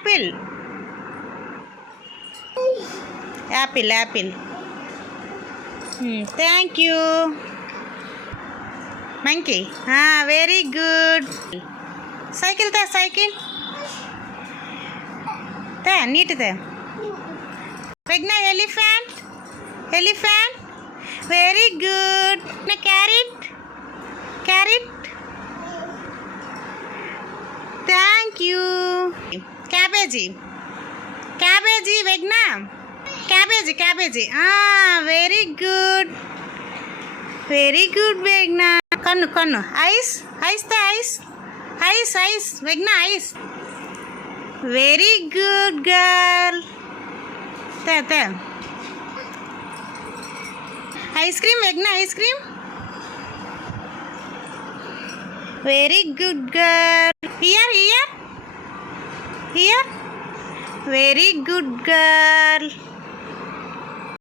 Apple. Apple. Thank you. Monkey. Very good. Cycle. Neat. Vegna, elephant. Very good. Carrot. Thank you. Cabbage, Vegna. Cabbage. Very good, Vegna. Kannu. Ice, Vegna, ice. Very good, girl. There. Ice cream, Vegna, ice cream. Very good, girl. Here. Very good, girl.